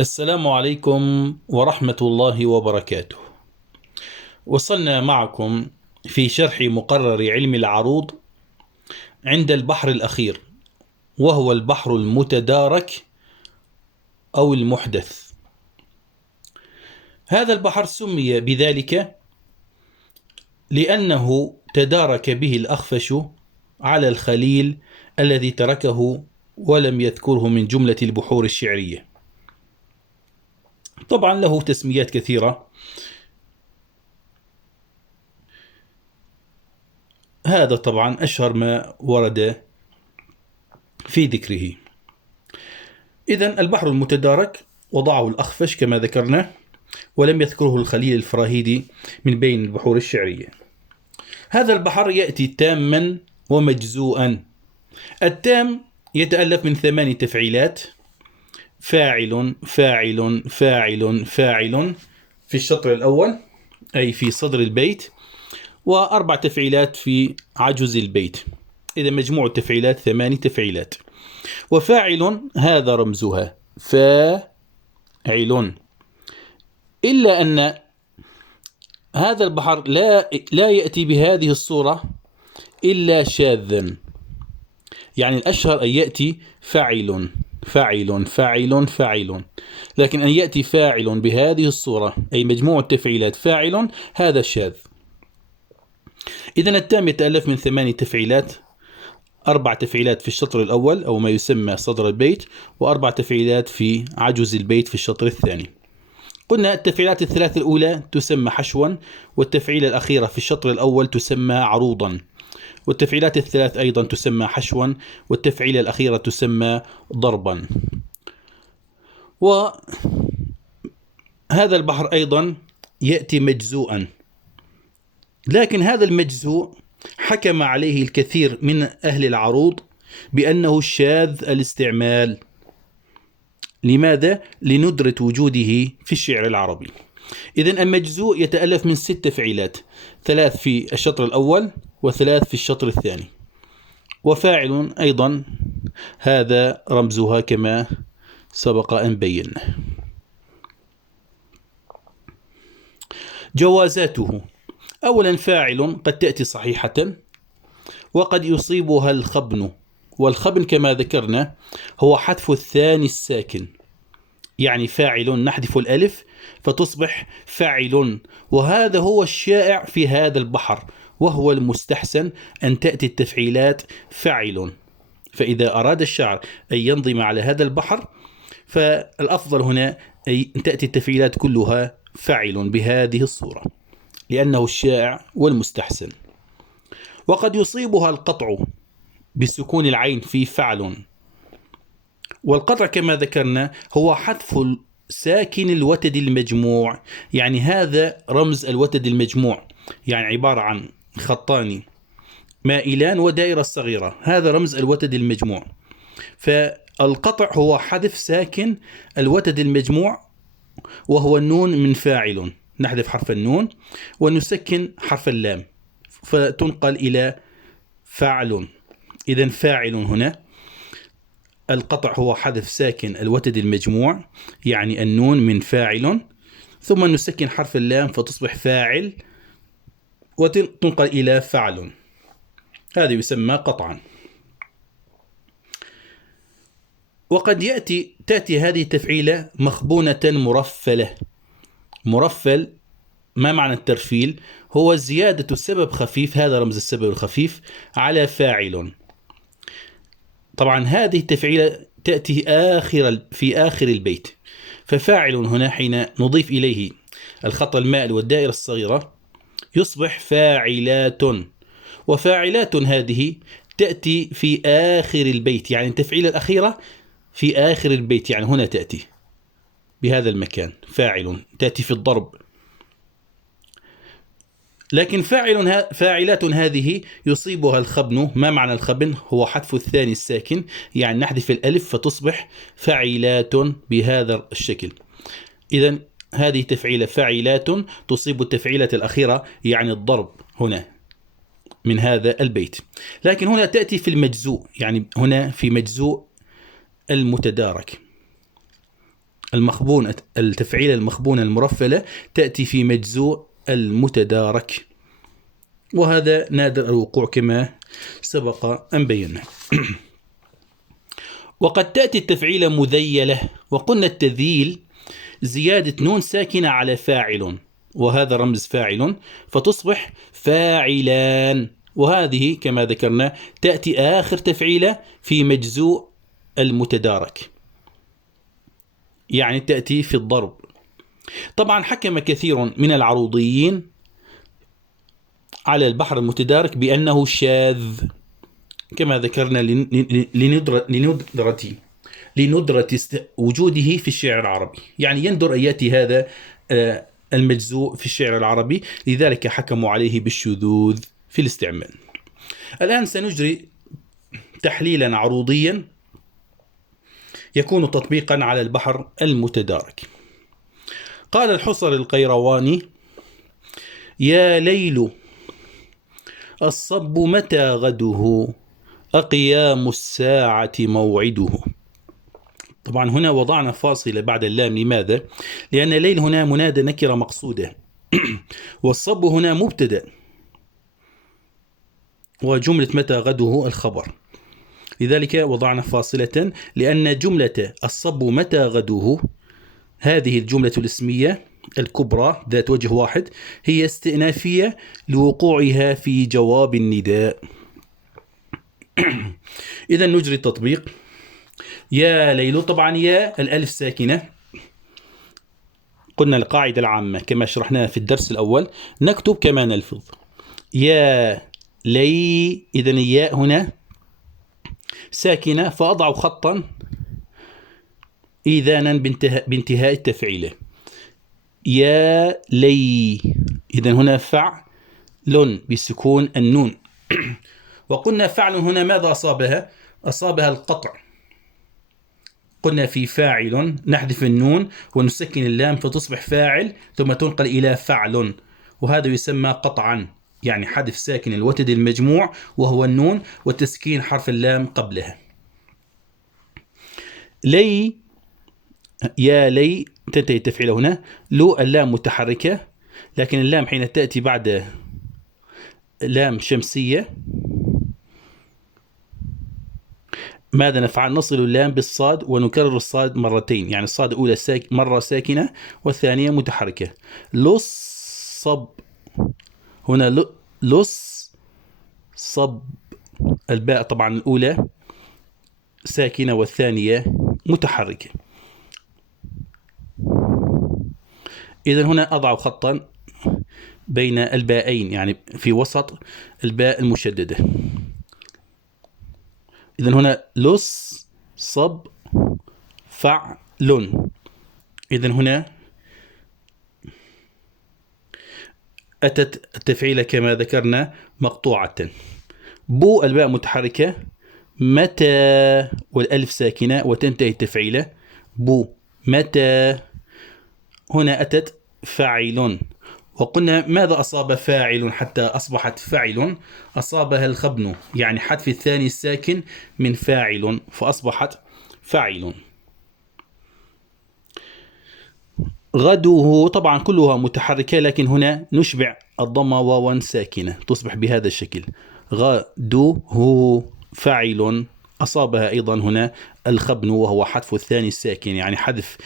السلام عليكم ورحمة الله وبركاته. وصلنا معكم في شرح مقرر علم العروض عند البحر الأخير، وهو البحر المتدارك أو المحدث. هذا البحر سمي بذلك لأنه تدارك به الأخفش على الخليل الذي تركه ولم يذكره من جملة البحور الشعرية. طبعا له تسميات كثيرة، هذا طبعا أشهر ما ورد في ذكره. إذن البحر المتدارك وضعه الأخفش كما ذكرنا، ولم يذكره الخليل الفراهيدي من بين البحور الشعرية. هذا البحر يأتي تاما ومجزوءا. التام يتألف من 8 تفعيلات: فاعل فاعل فاعل فاعل في الشطر الأول أي في صدر البيت، و4 تفعيلات في عجز البيت. إذا مجموع التفعيلات 8 تفعيلات. وفاعل هذا رمزها فاعل، إلا أن هذا البحر لا يأتي بهذه الصورة إلا شاذا، يعني الأشهر أن يأتي فاعل فاعل فاعل فاعل، لكن أن يأتي فاعل بهذه الصورة أي مجموع التفعيلات فاعل، هذا شاذ. إذن التام يتألف من 8 تفعيلات: 4 تفعيلات في الشطر الأول أو ما يسمى صدر البيت، و4 تفعيلات في عجز البيت في الشطر الثاني. قلنا التفعيلات الثلاث الأولى تسمى حشوا، والتفعيلة الأخيرة في الشطر الأول تسمى عروضا، والتفعيلات الثلاث أيضا تسمى حشوا، والتفعيلة الأخيرة تسمى ضربا. وهذا البحر أيضا يأتي مجزوءا، لكن هذا المجزوء حكم عليه الكثير من أهل العروض بأنه شاذ الاستعمال. لماذا؟ لندرة وجوده في الشعر العربي. إذن المجزوء يتألف من 6 تفعيلات: 3 في الشطر الأول و3 في الشطر الثاني. وفاعل أيضا هذا رمزها كما سبق أن بين. جوازاته: أولا فاعل قد تأتي صحيحة، وقد يصيبها الخبن، والخبن كما ذكرنا هو حذف الثاني الساكن، يعني فاعل نحذف الألف فتصبح فاعل، وهذا هو الشائع في هذا البحر، وهو المستحسن أن تأتي التفعيلات فاعل. فإذا أراد الشاعر أن ينظم على هذا البحر فالأفضل هنا أن تأتي التفعيلات كلها فاعل بهذه الصورة، لأنه الشائع والمستحسن. وقد يصيبها القطع بسكون العين في فعل، والقطع كما ذكرنا هو حذف ساكن الوتد المجموع، يعني هذا رمز الوتد المجموع، يعني عبارة عن خطان مائلان ودائرة الصغيرة، هذا رمز الوتد المجموع. فالقطع هو حذف ساكن الوتد المجموع، وهو النون من فاعل، نحذف حرف النون ونسكن حرف اللام فتنقل إلى فاعل. إذن فاعل هنا القطع هو حذف ساكن الوتد المجموع، يعني النون من فاعل، ثم نسكن حرف اللام فتصبح فاعل وتنقل إلى فعل، هذا يسمى قطعا. وقد تأتي هذه التفعيلة مخبونة مرفلة. مرفل ما معنى الترفيل؟ هو زيادة سبب خفيف، هذا رمز السبب الخفيف، على فاعل. طبعا هذه التفعيلة تأتي في آخر البيت، ففاعل هنا حين نضيف إليه الخط المائل والدائرة الصغيرة يصبح فاعلات، وفاعلات هذه تأتي في آخر البيت، يعني التفعيلة الأخيرة في آخر البيت، يعني هنا تأتي بهذا المكان فاعل، تأتي في الضرب. لكن فاعلات هذه يصيبها الخبن. ما معنى الخبن؟ هو حذف الثاني الساكن، يعني نحذف الألف فتصبح فاعلات بهذا الشكل. إذن هذه تفعيلة فاعلات تصيب التفعيلة الأخيرة، يعني الضرب هنا من هذا البيت. لكن هنا تأتي في المجزوء، يعني هنا في مجزوء المتدارك المخبون، التفعيلة المخبونة المرفلة تأتي في مجزوء المتدارك، وهذا نادر الوقوع كما سبق أن بينا. وقد تأتي التفعيلة مذيلة، وقلنا التذييل زيادة نون ساكنة على فاعل، وهذا رمز فاعل، فتصبح فاعلان، وهذه كما ذكرنا تأتي آخر تفعيلة في مجزوء المتدارك، يعني تأتي في الضرب. طبعا حكم كثير من العروضيين على البحر المتدارك بأنه شاذ، كما ذكرنا لندرة وجوده في الشعر العربي، يعني يندر أن يأتي هذا المجزوء في الشعر العربي، لذلك حكموا عليه بالشذوذ في الاستعمال. الآن سنجري تحليلا عروضيا يكون تطبيقا على البحر المتدارك. قال الحصر القيرواني: يا ليل الصب متى غده، أقيام الساعة موعده. طبعا هنا وضعنا فاصلة بعد اللام، لماذا؟ لأن ليل هنا منادى نكرة مقصودة والصب هنا مبتدأ، وجملة متى غده الخبر، لذلك وضعنا فاصلة، لأن جملة الصب متى غده هذه الجملة الاسمية الكبرى ذات وجه واحد هي استئنافية لوقوعها في جواب النداء. إذا نجري التطبيق. يا ليل، طبعا يا الألف ساكنة، قلنا القاعدة العامة كما شرحناها في الدرس الأول، نكتب كما نلفظ. يا لي، إذا الياء هنا ساكنة، فأضع خطا إذانا بانتهاء التفعيلة. يا لي، إذا هنا فعل بسكون النون. وقلنا فعل هنا ماذا أصابها؟ أصابها القطع. قلنا في فاعل نحذف النون ونسكن اللام فتصبح فاعل ثم تنقل إلى فعل، وهذا يسمى قطعا، يعني حذف ساكن الوتد المجموع وهو النون وتسكين حرف اللام قبلها. لي، يا لي تنتهي التفعيلة هنا. لو اللام متحركة، لكن اللام حين تأتي بعد لام شمسية ماذا نفعل؟ نصل اللام بالصاد ونكرر الصاد مرتين، يعني الصاد الأولى مرة ساكنة والثانية متحركة. لص صب، هنا لص صب، الباء طبعا الأولى ساكنة والثانية متحركة. إذن هنا أضع خطا بين الباءين، يعني في وسط الباء المشددة. إذن هنا لص صب فعل. إذن هنا أتت التفعيلة كما ذكرنا مقطوعة. بو الباء متحركة، متى والألف ساكنة وتنتهي التفعيلة. بو متى، هنا أتت فاعل، وقلنا ماذا أصاب فاعل حتى أصبحت فاعل؟ أصابها الخبن، يعني حذف الثاني الساكن من فاعل فأصبحت فاعل. غده طبعا كلها متحركة، لكن هنا نشبع الضمة واوا ساكنة تصبح بهذا الشكل. غده فاعل، أصابها أيضا هنا الخبن وهو حذف الثاني الساكن، يعني حذف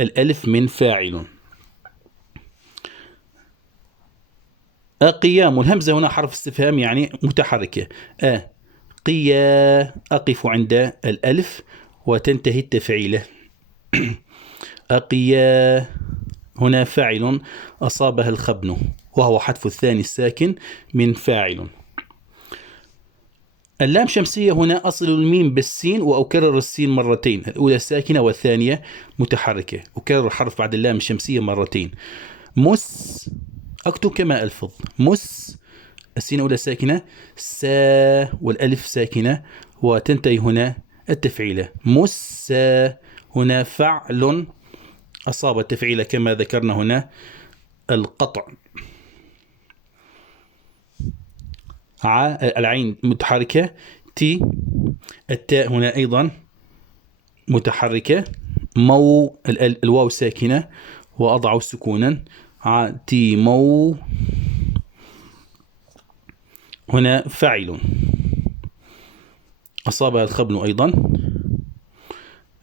الألف من فاعل. قيام، الهمزة هنا حرف استفهام يعني متحركة. قيا، أقف عند الألف وتنتهي التفعيلة. أقيا هنا فاعل أصابها الخبن وهو حذف الثاني الساكن من فاعل. اللام شمسية هنا أصل الميم بالسين وأكرر السين مرتين، الأولى ساكنة والثانية متحركة، أكرر الحرف بعد اللام الشمسية مرتين. مس، أكتب كما ألفظ. مس، السين الأولى ساكنة، سا والألف ساكنة وتنتهي هنا التفعيلة. مس، هنا فعل أصاب التفعيلة كما ذكرنا هنا القطع. العين متحركة. تي، التاء هنا أيضا متحركة مو الواو ساكنة وأضع سكونا. مو هنا فاعل أصابها الخبن أيضا.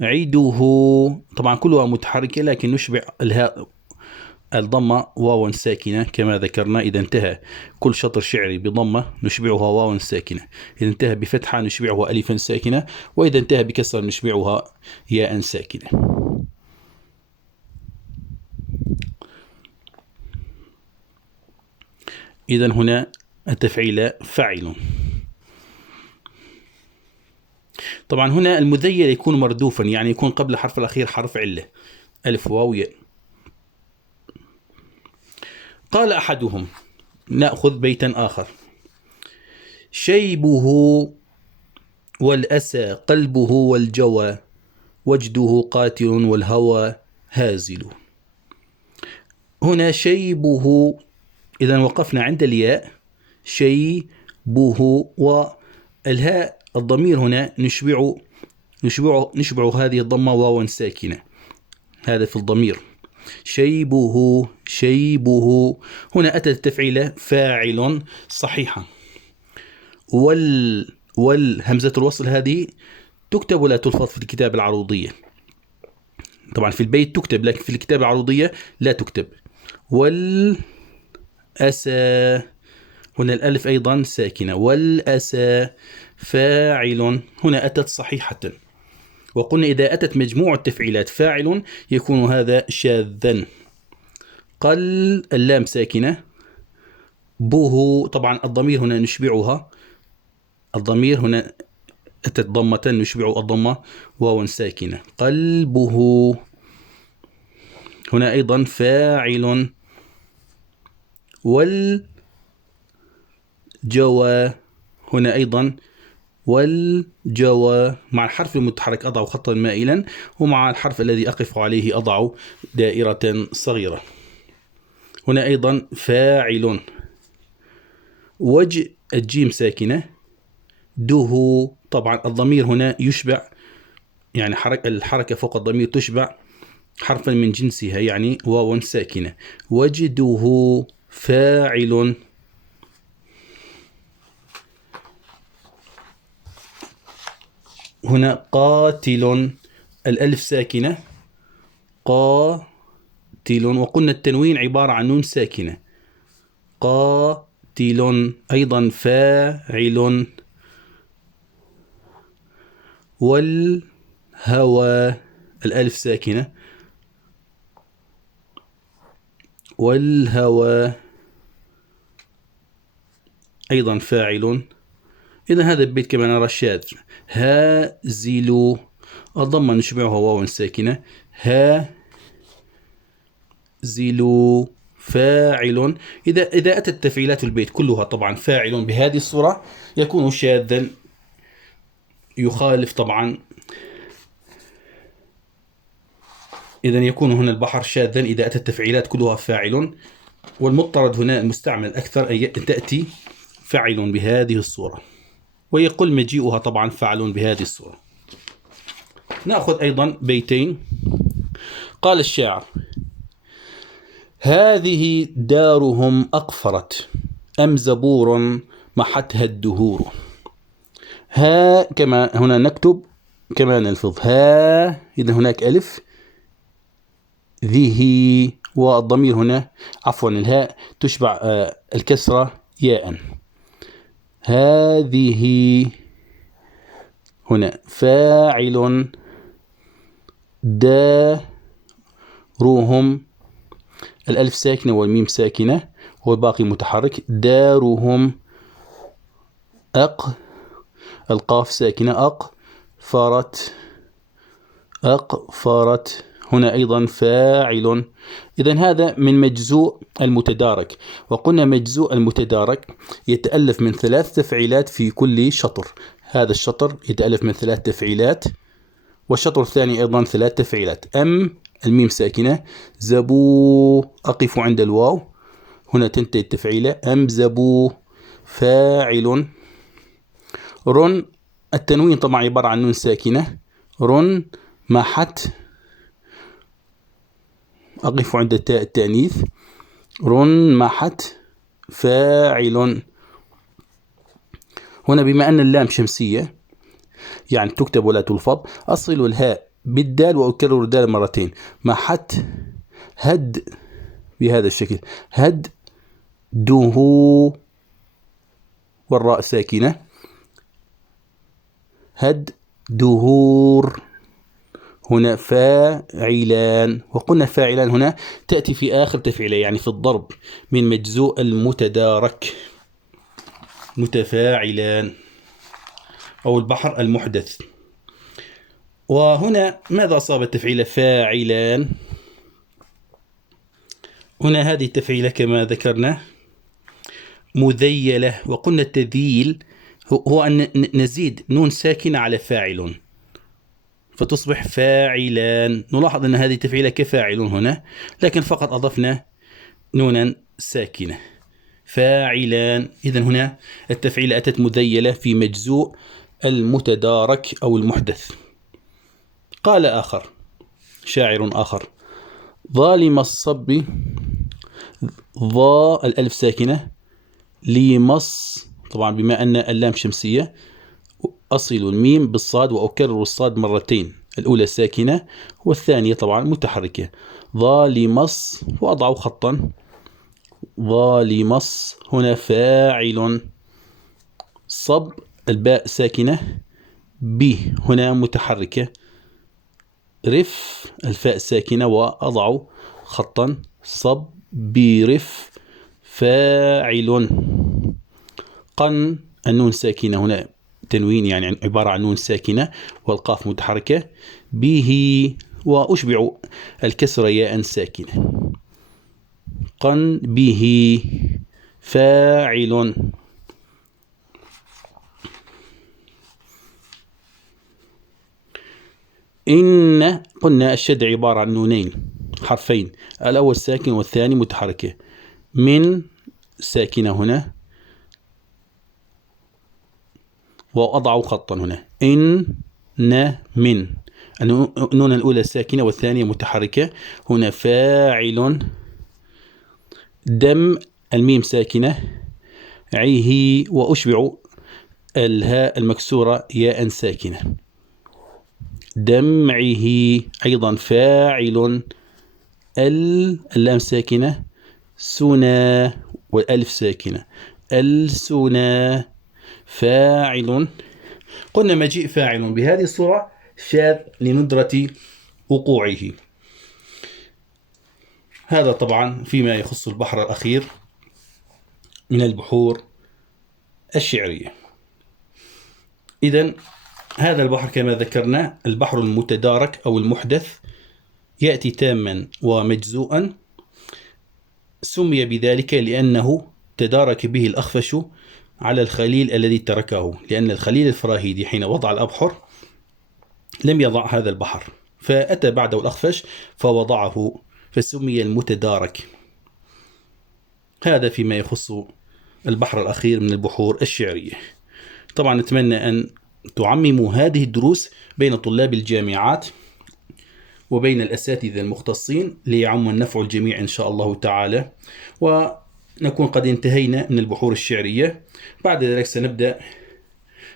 عيده طبعا كلها متحركة لكن نشبع الهاء الضمة واو ساكنة كما ذكرنا. إذا انتهى كل شطر شعري بضمة نشبعها واو ساكنة، إذا انتهى بفتحة نشبعها ألفا ساكنة، وإذا انتهى بكسر نشبعها ياء ساكنة. إذا هنا التفعيل فاعل. طبعا هنا المذيل يكون مردوفا، يعني يكون قبل الحرف الأخير حرف علة، ألف واو ياء. قال أحدهم، نأخذ بيتا آخر: شيبه والأسى قلبه والجوى، وجده قاتل والهوى هازل. هنا شيبه، إذا وقفنا عند الياء شيبه، والهاء الضمير هنا نشبع هذه الضمة واو ساكنة، هذا في الضمير. شيبه هنا أتت التفعيلة فاعل صحيحة. والهمزة الوصل هذه تكتب ولا تلفظ في الكتاب العروضية؟ طبعا في البيت تكتب لكن في الكتاب العروضية لا تكتب. والأسى هنا الألف أيضا ساكنة. والأسى فاعل هنا أتت صحيحة. وقلنا إذا أتت مجموع التفعيلات فاعل يكون هذا شاذا. قل اللام ساكنة. به طبعا الضمير هنا نشبعها، الضمير هنا أتت ضمة نشبع الضمة واو ساكنة. قلبه هنا أيضا فاعل. والجوى هنا أيضا، والجوى مع الحرف المتحرك أضع خطا مائلا، ومع الحرف الذي أقف عليه أضع دائرة صغيرة. هنا أيضا فاعل. الجيم ساكنة. ده طبعا الضمير هنا يشبع، يعني الحركة فوق الضمير تشبع حرفا من جنسها، يعني واو ساكنة. وجده فاعل. هنا قاتل الألف ساكنة. قاتل، وقلنا التنوين عبارة عن نون ساكنة. قاتل أيضا فاعل. والهوى الألف ساكنة. والهوى أيضا فاعل. إذا هذا البيت كما نرى شاذ. هازل الضمة نشبعها واو ساكنة. هازل فاعل. إذا أتت تفعيلات البيت كلها طبعا فاعل بهذه الصورة يكون شاذا، يخالف طبعا، إذا يكون هنا البحر شاذا إذا أتت التفعيلات كلها فاعل. والمضطرد هنا المستعمل أكثر أن تأتي فاعل بهذه الصورة، ويقول مجيئها طبعا فاعل بهذه الصورة. نأخذ أيضا بيتين. قال الشاعر: هذه دارهم أقفرت أم زبور محتها الدهور. ها كما هنا نكتب كما نلفظ ها، إذا هناك ألف ذه، والضمير هنا عفوا الهاء تشبع الكسرة ياء. هذه هنا فاعل. دارهم الألف ساكنة والميم ساكنة والباقي متحرك. دارهم القاف ساكنة. أقفرت هنا أيضا فاعل. إذن هذا من مجزوء المتدارك، وقلنا مجزوء المتدارك يتألف من 3 تفعيلات في كل شطر. هذا الشطر يتألف من 3 تفعيلات، والشطر الثاني أيضا 3 تفعيلات. أم الميم ساكنة. زبو أقف عند الواو، هنا تنتهي التفعيلة. أم زبو فاعل. رن التنوين طبعا عبارة عن نون ساكنة. رن محت أقف عند تاء التأنيث. رنمحت فاعل. هنا بما أن اللام شمسية يعني تكتب ولا تلفظ، أصل الهاء بالدال وأكرر الدال مرتين. محت هد بهذا الشكل، هد دهو، والراء ساكنة، هد دهور. هنا فاعلان، وقلنا فاعلان هنا تأتي في آخر تفعيلة يعني في الضرب من مجزوء المتدارك. متفاعلان أو البحر المحدث. وهنا ماذا أصاب التفعيلة فاعلان؟ هنا هذه التفعيلة كما ذكرنا مذيلة، وقلنا التذييل هو أن نزيد نون ساكنة على فاعل فتصبح فاعلان. نلاحظ أن هذه التفعيلة كفاعل هنا، لكن فقط أضفنا نونا ساكنة فاعلان. إذن هنا التفعيلة أتت مذيلة في مجزوء المتدارك أو المحدث. قال آخر شاعر آخر: ظالم الصب، ظا الألف ساكنة، لمص، طبعا بما أن اللام شمسية أصل الميم بالصاد وأكرر الصاد مرتين، الأولى ساكنة والثانية طبعا متحركة. ظالمص، وأضع خطا ظالمص. هنا فاعل. صب الباء ساكنة، ب هنا متحركة، رف الفاء ساكنة وأضع خطا، صب برف فاعل. قن النون ساكنة هنا تنوين يعني عبارة عن نون ساكنة والقاف متحركة، به وأشبع الكسر ياء ساكنة. قن به فاعل. إن قلنا الشد عبارة عن نونين حرفين، الأول ساكن والثاني متحركة. من ساكنة هنا وأضع خطا هنا. إن من النون الأولى ساكنة والثانية متحركة. هنا فاعل. دم الميم ساكنة، عيه وأشبع الهاء المكسورة ياء ساكنة. دمعه أيضا فاعل. اللام ساكنة، سنا والألف ساكنة، السنا فاعل. قلنا مجيء فاعل بهذه الصورة شاذ لندرة وقوعه. هذا طبعا فيما يخص البحر الأخير من البحور الشعرية. إذن هذا البحر كما ذكرنا البحر المتدارك أو المحدث يأتي تاما ومجزوءا، سمي بذلك لأنه تدارك به الأخفش على الخليل الذي تركه، لأن الخليل الفراهيدي حين وضع الأبحر لم يضع هذا البحر، فأتى بعده الأخفش فوضعه فسمي المتدارك. هذا فيما يخص البحر الأخير من البحور الشعرية. طبعا نتمنى أن تعمموا هذه الدروس بين طلاب الجامعات وبين الأساتذة المختصين ليعم النفع الجميع إن شاء الله تعالى، ونكون قد انتهينا من البحور الشعرية. بعد ذلك سنبدأ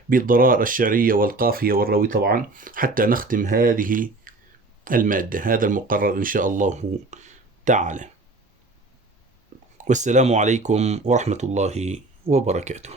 بالضرائر الشعرية والقافية والروي طبعا حتى نختم هذه المادة. هذا المقرر إن شاء الله تعالى. والسلام عليكم ورحمة الله وبركاته.